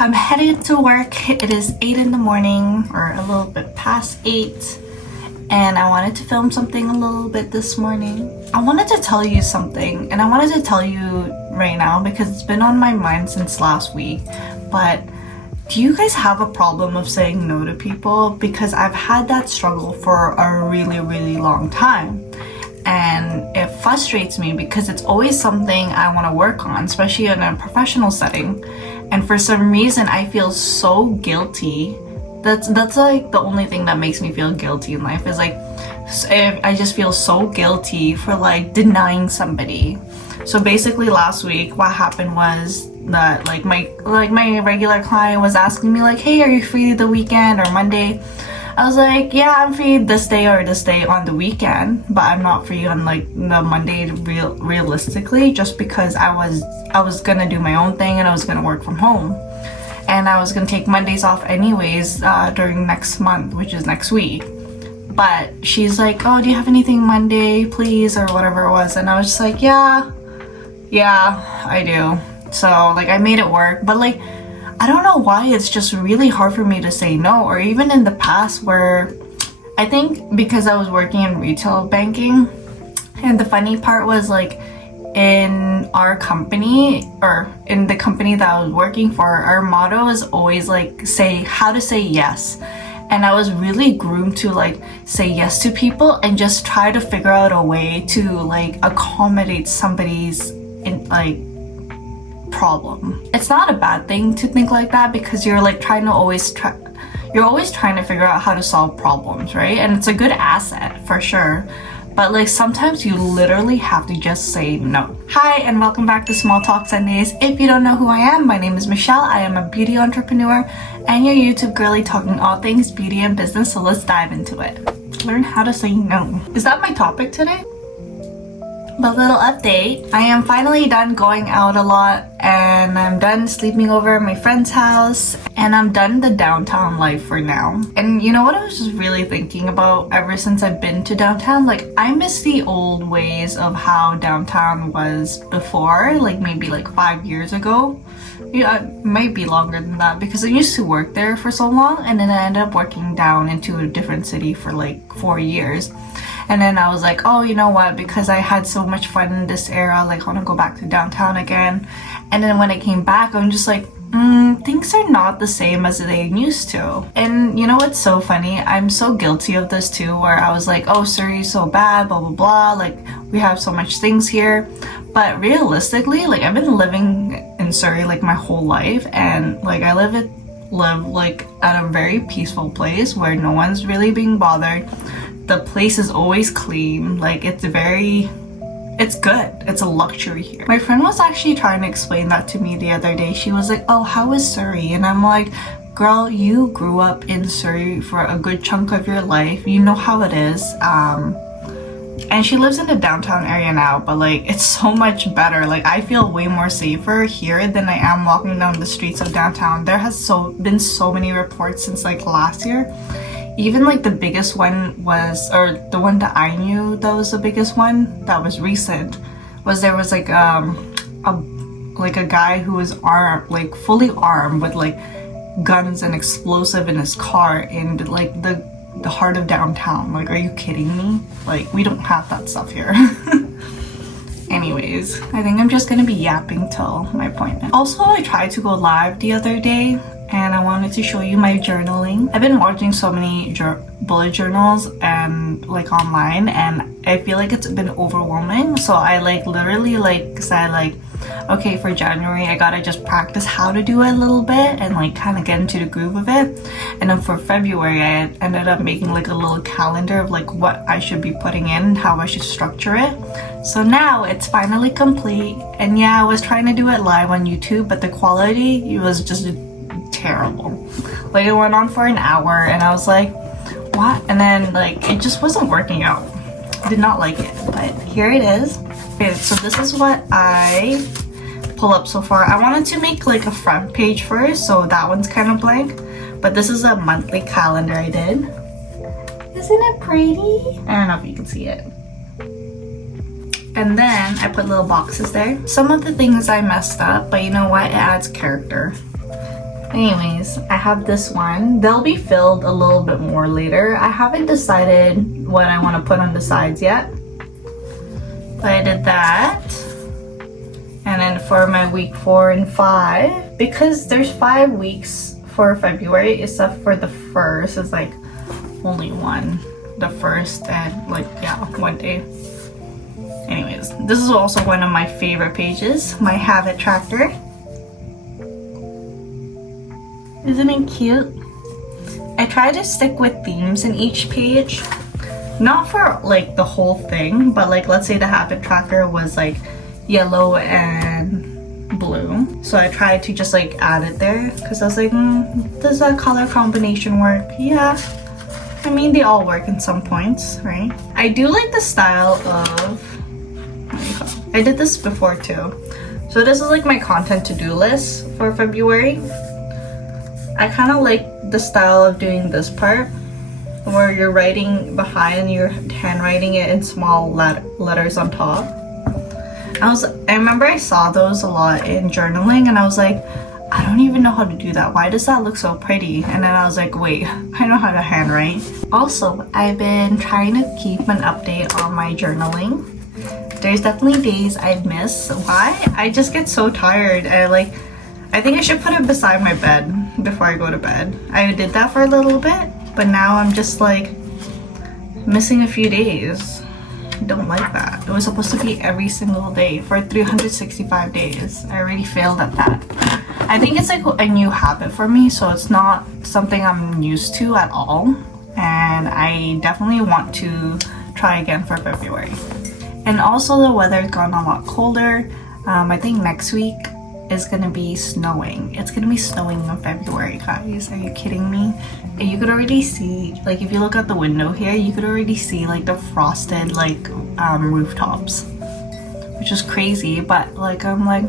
I'm headed to work. It is 8 in the morning, or a little bit past 8. And I wanted to film something a little bit this morning. I wanted to tell you something, and I wanted to tell you right now because it's been on my mind since last week. But do you guys have a problem of saying no to people? Because I've had that struggle for a really long time. And it frustrates me because it's always something I want to work on, especially in a professional setting. And for some reason, I feel so guilty. That's like the only thing that makes me feel guilty in life is like, I just feel so guilty for like denying somebody. So basically last week, what happened was that like my regular client was asking me like, hey, are you free the weekend or Monday? I was like, yeah, I'm free this day or this day on the weekend, but I'm not free on like the Monday realistically, just because I was gonna do my own thing and I was gonna work from home. And I was gonna take Mondays off anyways during next month, which is next week. But she's like, oh, do you have anything Monday, please, or whatever it was? And I was just like, yeah, I do. So like I made it work, but like I don't know why it's just really hard for me to say no. Or even in the past where I think because I was working in retail banking, and the funny part was like in our company, or in the company that I was working for, our motto is always like how to say yes. And I was really groomed to like say yes to people and just try to figure out a way to like accommodate somebody's problem. It's not a bad thing to think like that because you're like you're always trying to figure out how to solve problems, right? And it's a good asset for sure. But like sometimes you literally have to just say no. Hi, and welcome back to Small Talk Sundays. If you don't know who I am, my name is Michelle. I am a beauty entrepreneur and your YouTube girly talking all things beauty and business. So let's dive into it. Learn how to say no. Is that my topic today? But little update, I am finally done going out a lot, and I'm done sleeping over at my friend's house, and I'm done the downtown life for now. And you know what I was just really thinking about ever since I've been to downtown? Like I miss the old ways of how downtown was before, like maybe like 5 years ago. Yeah, it might be longer than that because I used to work there for so long, and then I ended up working down into a different city for like 4 years. And then I was like, oh, you know what, because I had so much fun in this era, like I want to go back to downtown again. And then when I came back, I'm just like, things are not the same as they used to. And you know what's so funny? I'm so guilty of this too, where I was like, oh, Surrey's so bad, blah, blah, blah. Like we have so much things here. But realistically, like I've been living in Surrey like my whole life. And like I live like at a very peaceful place where no one's really being bothered. The place is always clean, like it's good. It's a luxury here. My friend was actually trying to explain that to me the other day. She was like, oh, how is Surrey? And I'm like, girl, you grew up in Surrey for a good chunk of your life. You know how it is. And she lives in the downtown area now, but like it's so much better. Like I feel way more safer here than I am walking down the streets of downtown. There has been so many reports since like last year. Even like the biggest one was, or the one that I knew that was the biggest one that was recent, was there was like a guy who was armed, like fully armed with like guns and explosive in his car in like the heart of downtown. Like, are you kidding me? Like, we don't have that stuff here. Anyways, I think I'm just gonna be yapping till my appointment. Also, I tried to go live the other day and I wanted to show you my journaling. I've been watching so many bullet journals and like online, and I feel like it's been overwhelming. So I like literally like said like, okay, for January I gotta just practice how to do it a little bit and like kind of get into the groove of it. And then for February I ended up making like a little calendar of like what I should be putting in, how I should structure it. So now it's finally complete. And yeah, I was trying to do it live on YouTube, but the quality, it was just terrible. Like it went on for an hour and I was like, what? And then like it just wasn't working out. I did not like it, but here it is. Okay, so this is what I pull up so far. I wanted to make like a front page first, so that one's kind of blank, but this is a monthly calendar I did. Isn't it pretty? I don't know if you can see it. And then I put little boxes there. Some of the things I messed up, but you know what? It adds character. Anyways, I have this one. They'll be filled a little bit more later. I haven't decided what I want to put on the sides yet. But I did that. And then for my week 4 and 5, because there's 5 weeks for February, except for the first, it's like only one. The first and like, yeah, 1 day. Anyways, this is also one of my favorite pages, my habit tracker. Isn't it cute? I try to stick with themes in each page. Not for like the whole thing, but like let's say the habit tracker was like yellow and blue. So I tried to just like add it there because I was like, does that color combination work? Yeah. I mean, they all work in some points, right? I do like the style of, I did this before too. So this is like my content to-do list for February. I kind of like the style of doing this part where you're writing behind and you're handwriting it in small letters on top. I remember I saw those a lot in journaling and I was like, I don't even know how to do that. Why does that look so pretty? And then I was like, wait, I know how to handwrite. Also, I've been trying to keep an update on my journaling. There's definitely days I miss. Why? I just get so tired. I think I should put it beside my bed before I go to bed. I did that for a little bit, but now I'm just like missing a few days. I don't like that. It was supposed to be every single day for 365 days. I already failed at that. I think it's like a new habit for me, so it's not something I'm used to at all. And I definitely want to try again for February. And also the weather's gotten a lot colder. I think next week is gonna be snowing. It's gonna be snowing in February, guys. Are you kidding me? And you could already see, like if you look out the window here, you could already see like the frosted like rooftops, which is crazy. But like I'm like,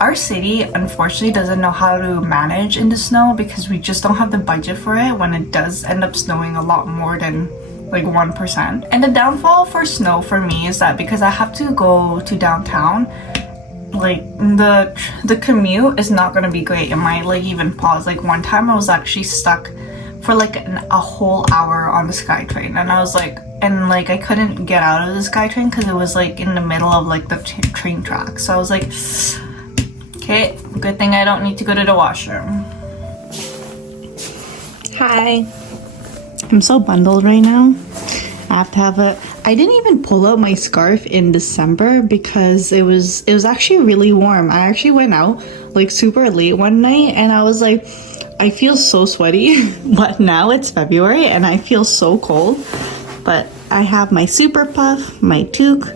our city unfortunately doesn't know how to manage in the snow because we just don't have the budget for it when it does end up snowing a lot more than like 1%. And the downfall for snow for me is that because I have to go to downtown, like the commute is not gonna be great. It might like even pause. Like one time I was actually stuck for like a whole hour on the SkyTrain, and I was like, and like I couldn't get out of the SkyTrain because it was like in the middle of like the train track. So I was like, okay, good thing I don't need to go to the washroom. Hi. I'm so bundled right now. I have to have I didn't even pull out my scarf in December because it was actually really warm. I actually went out like super late one night and I was like, I feel so sweaty. But now it's February and I feel so cold. But I have my super puff, my toque,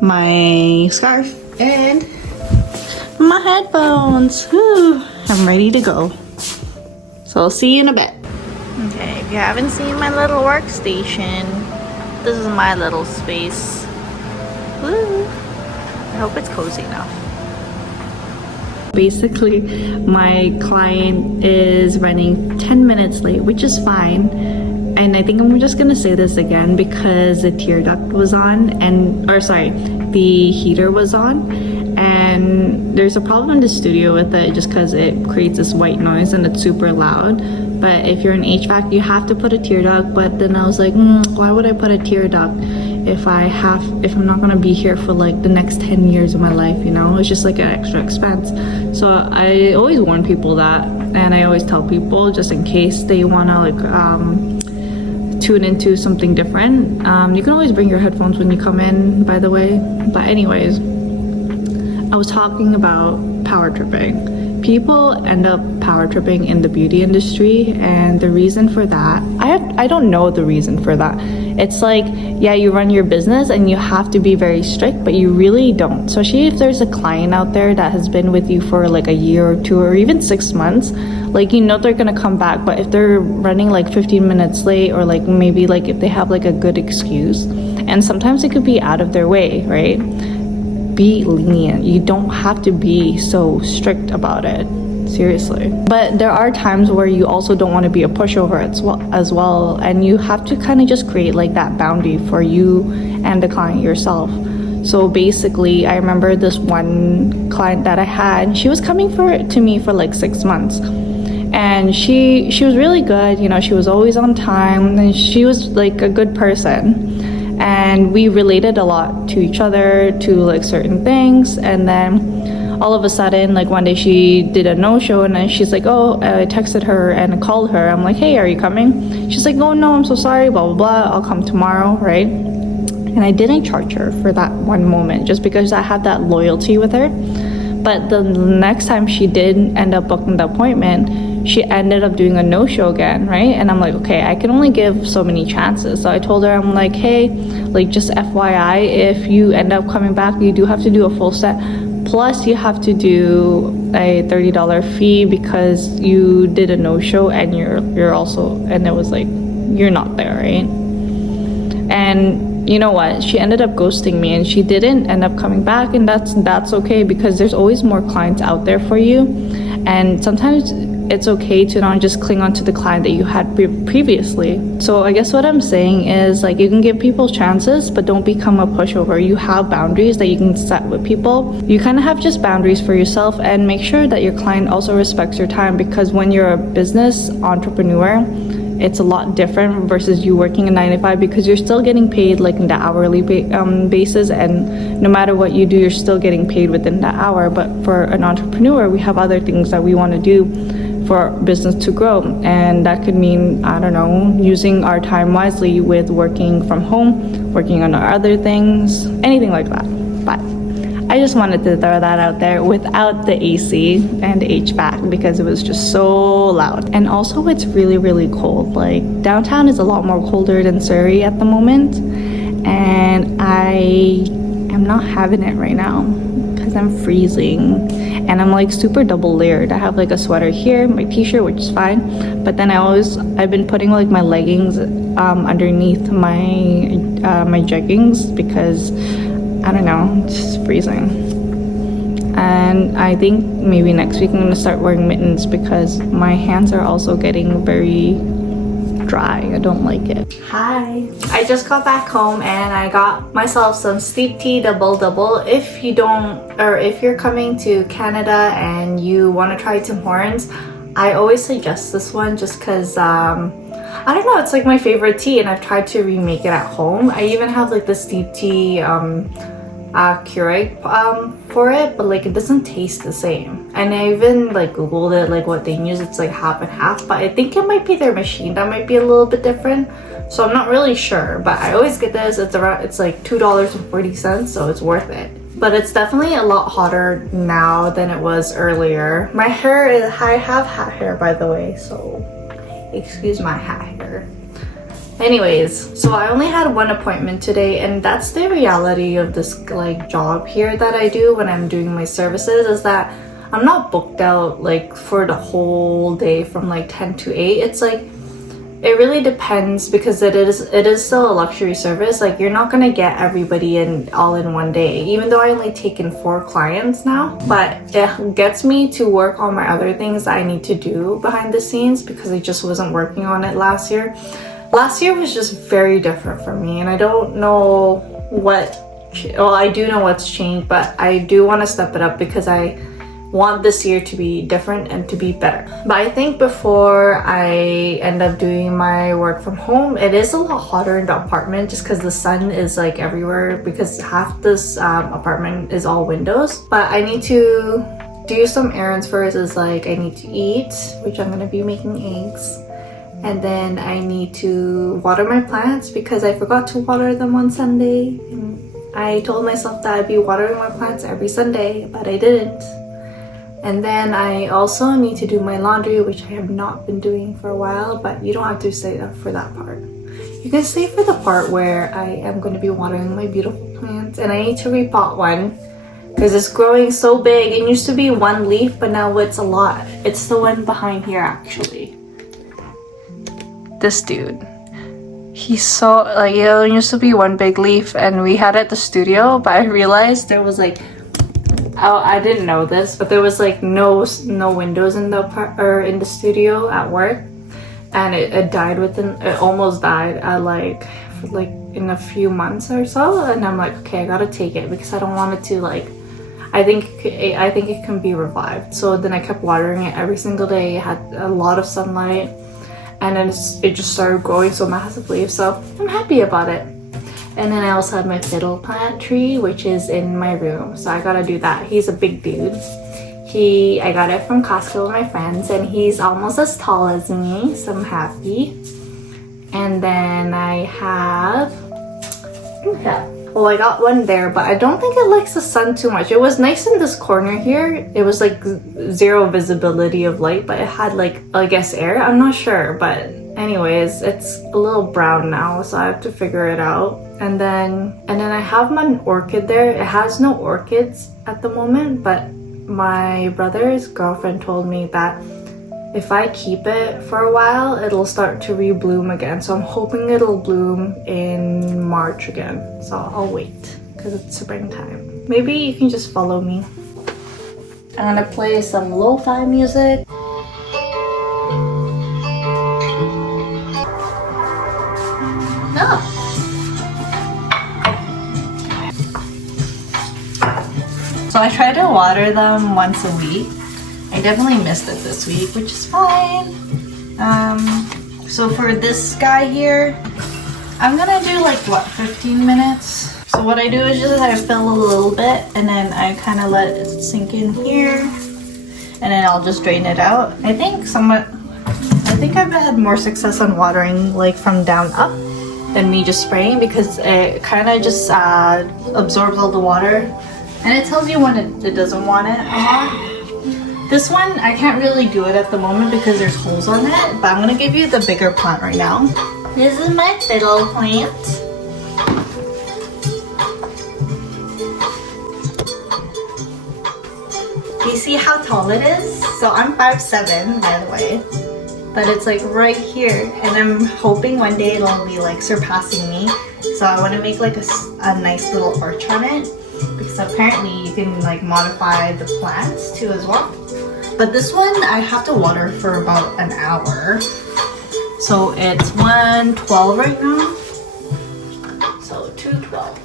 my scarf, and my headphones. Whew, I'm ready to go. So I'll see you in a bit. Okay, if you haven't seen my little workstation, this is my little space. Woo! I hope it's cozy enough. Basically, my client is running 10 minutes late, which is fine. And I think I'm just gonna say this again because the tear duct was on, the heater was on. And there's a problem in the studio with it just because it creates this white noise and it's super loud. But if you're in HVAC, you have to put a tear duct. But then I was like, why would I put a tear duct if I'm not gonna be here for like the next 10 years of my life, you know? It's just like an extra expense. So I always warn people that, and I always tell people just in case they wanna like tune into something different. You can always bring your headphones when you come in, by the way. But anyways, I was talking about power tripping. People end up power tripping in the beauty industry, and the reason for that, I don't know the reason for that. It's like, yeah, you run your business and you have to be very strict, but you really don't. Especially if there's a client out there that has been with you for like a year or 2 or even 6 months, like you know they're gonna come back. But if they're running like 15 minutes late, or like maybe like if they have like a good excuse, and sometimes it could be out of their way, right? Be lenient. You don't have to be so strict about it. Seriously. But there are times where you also don't want to be a pushover as well, and you have to kind of just create like that boundary for you and the client yourself. So basically, I remember this one client that I had, she was coming to me for like 6 months. And she was really good, you know, she was always on time, and she was like a good person. And we related a lot to each other, to like certain things. And then all of a sudden, like one day she did a no-show, and then she's like, oh, I texted her and called her. I'm like, hey, are you coming? She's like, oh no, I'm so sorry, blah blah blah, I'll come tomorrow, right? And I didn't charge her for that one moment just because I had that loyalty with her. But the next time she did end up booking the appointment, she ended up doing a no-show again, right? And I'm like, okay, I can only give so many chances. So I told her, I'm like, hey, like just FYI, if you end up coming back, you do have to do a full set. Plus you have to do a $30 fee because you did a no-show and you're also, and it was like, you're not there, right? And you know what, she ended up ghosting me and she didn't end up coming back, and that's okay, because there's always more clients out there for you. And sometimes it's okay to not just cling on to the client that you had previously. So I guess what I'm saying is, like, you can give people chances, but don't become a pushover. You have boundaries that you can set with people. You kind of have just boundaries for yourself, and make sure that your client also respects your time, because when you're a business entrepreneur, it's a lot different versus you working a 9 to 5, because you're still getting paid like in the hourly basis, and no matter what you do, you're still getting paid within that hour. But for an entrepreneur, we have other things that we want to do for our business to grow, and that could mean, I don't know, using our time wisely with working from home, working on our other things, anything like that. But I just wanted to throw that out there without the AC and HVAC, because it was just so loud. And also it's really, really cold. Like, downtown is a lot more colder than Surrey at the moment, and I am not having it right now because I'm freezing. And I'm like super double layered. I have like a sweater here, my t-shirt, which is fine, but then I've been putting like my leggings underneath my my jeggings, because I don't know, it's just freezing. And I think maybe next week I'm gonna start wearing mittens, because my hands are also getting very dry. I don't like it. Hi, I just got back home and I got myself some steep tea double. If you don't, or if you're coming to Canada and you want to try Tim Hortons, I always suggest this one just because I don't know, it's like my favorite tea, and I've tried to remake it at home. I even have like the steep tea Keurig for it, but like it doesn't taste the same. And I even like googled it, like what they use, it's like half and half, but I think it might be their machine that might be a little bit different, so I'm not really sure. But I always get this. It's like $2.40, so it's worth it. But it's definitely a lot hotter now than it was earlier. My hair is, I have hat hair by the way, so excuse my hat hair. Anyways, so I only had one appointment today, and that's the reality of this like job here that I do when I'm doing my services, is that I'm not booked out like for the whole day from like 10 to 8. It's like, it really depends, because it is still a luxury service. Like, you're not gonna get everybody in all in one day, even though I only taken 4 clients now. But it gets me to work on my other things that I need to do behind the scenes, because I just wasn't working on it last year. Last year was just very different for me, and I don't know well, I do know what's changed, but I do want to step it up because I want this year to be different and to be better. But I think before I end up doing my work from home, it is a lot hotter in the apartment just because the sun is like everywhere, because half this apartment is all windows. But I need to do some errands first. Is like, I need to eat, which I'm gonna be making eggs. And then I need to water my plants because I forgot to water them on Sunday. And I told myself that I'd be watering my plants every Sunday, but I didn't. And then I also need to do my laundry, which I have not been doing for a while, but you don't have to stay up for that part. You can stay for the part where I am going to be watering my beautiful plants, and I need to repot one because it's growing so big. It used to be one leaf, but now it's a lot. It's the one behind here actually. This dude, he's so like, it used to be one big leaf and we had it at the studio, but I realized there was like, oh, I didn't know this, but there was like no windows in the studio at work, and it died it almost died at like in a few months or so, and I'm like, okay, I gotta take it because I don't want it to like, I think it can be revived. So then I kept watering it every single day. It had a lot of sunlight, and then it just started growing so massively. So I'm happy about it. And then I also have my fiddle plant tree, which is in my room. So I gotta do that. He's a big dude. I got it from Costco with my friends, and he's almost as tall as me, so I'm happy. And then I have, well, I got one there, but I don't think it likes the sun too much. It was nice in this corner here. It was like zero visibility of light, but it had like, I guess, air. I'm not sure, but anyways, it's a little brown now, so I have to figure it out. And then I have my orchid there. It has no orchids at the moment, but my brother's girlfriend told me that if I keep it for a while, it'll start to rebloom again. So I'm hoping it'll bloom in March again. So I'll wait because it's springtime. Maybe you can just follow me. I'm gonna play some lo-fi music. No. So I try to water them once a week. I definitely missed it this week, which is fine. So for this guy here, I'm gonna do like, what, 15 minutes? So what I do is just I fill a little bit, and then I kind of let it sink in here, and then I'll just drain it out. I think I've had more success on watering like from down up than me just spraying, because it kind of just absorbs all the water. And it tells you when it doesn't want it a lot. This one, I can't really do it at the moment because there's holes on it, but I'm gonna give you the bigger plant right now. This is my fiddle plant. Do you see how tall it is? So I'm 5'7", by the way, but it's like right here, and I'm hoping one day it'll be like surpassing me. So I want to make like a nice little arch on it, because apparently you can like modify the plants too as well. But this one I have to water for about an hour. So it's 1:12 right now. So 2:12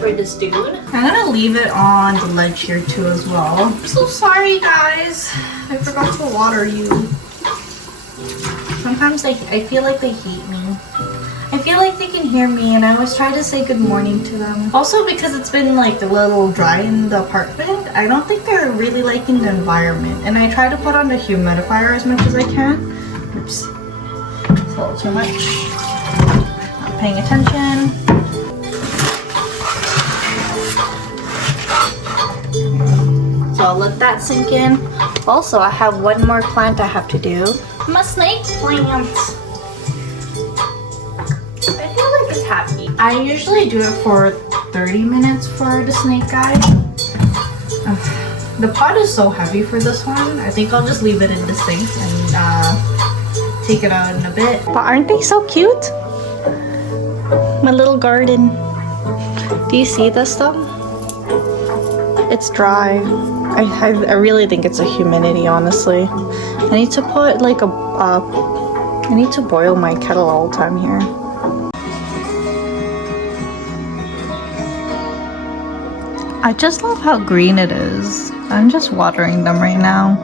for this dude. I'm gonna leave it on the ledge here too as well. I'm so sorry guys, I forgot to water you. Sometimes I feel like they hate me. I feel like they can hear me, and I always try to say good morning to them. Also, because it's been like a little dry in the apartment, I don't think they're really liking the environment. And I try to put on the humidifier as much as I can. Oops, it's a little too much. Not paying attention. So I'll let that sink in. Also, I have one more plant I have to do. My snake plant. Happy. I usually do it for 30 minutes for the snake guy. The pot is so heavy for this one. I think I'll just leave it in the sink and take it out in a bit. But aren't they so cute? My little garden. Do you see this though? It's dry. I really think it's a humidity, honestly. I need to put like I need to boil my kettle all the time here. I just love how green it is. I'm just watering them right now.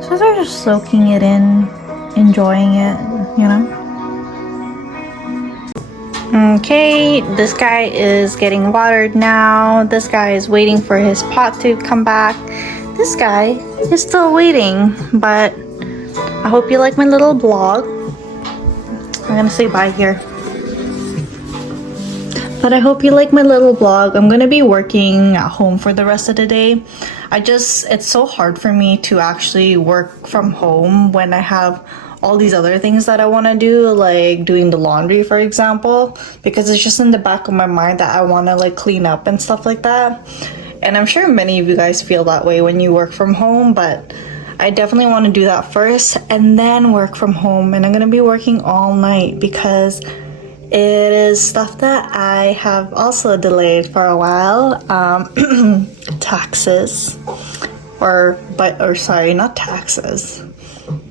So they're just soaking it in, enjoying it, you know? Okay, this guy is getting watered now. This guy is waiting for his pot to come back. This guy is still waiting, but I hope you like my little vlog. I'm gonna say bye here. But I hope you like my little vlog. I'm gonna be working at home for the rest of the day. It's so hard for me to actually work from home when I have all these other things that I wanna do, like doing the laundry, for example, because it's just in the back of my mind that I wanna like clean up and stuff like that. And I'm sure many of you guys feel that way when you work from home, but I definitely wanna do that first and then work from home. And I'm gonna be working all night because it is stuff that I have also delayed for a while. Taxes, or sorry, not taxes.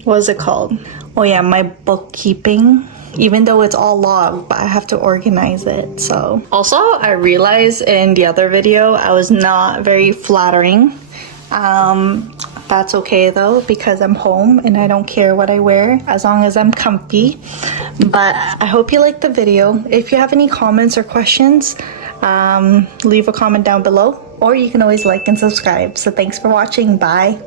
What is it called? Oh yeah, my bookkeeping. even though it's all logged, but I have to organize it. So also, I realized in the other video I was not very flattering. That's okay though, because I'm home and I don't care what I wear as long as I'm comfy. But I hope you liked the video. If you have any comments or questions, leave a comment down below, or you can always like and subscribe. So thanks for watching. Bye.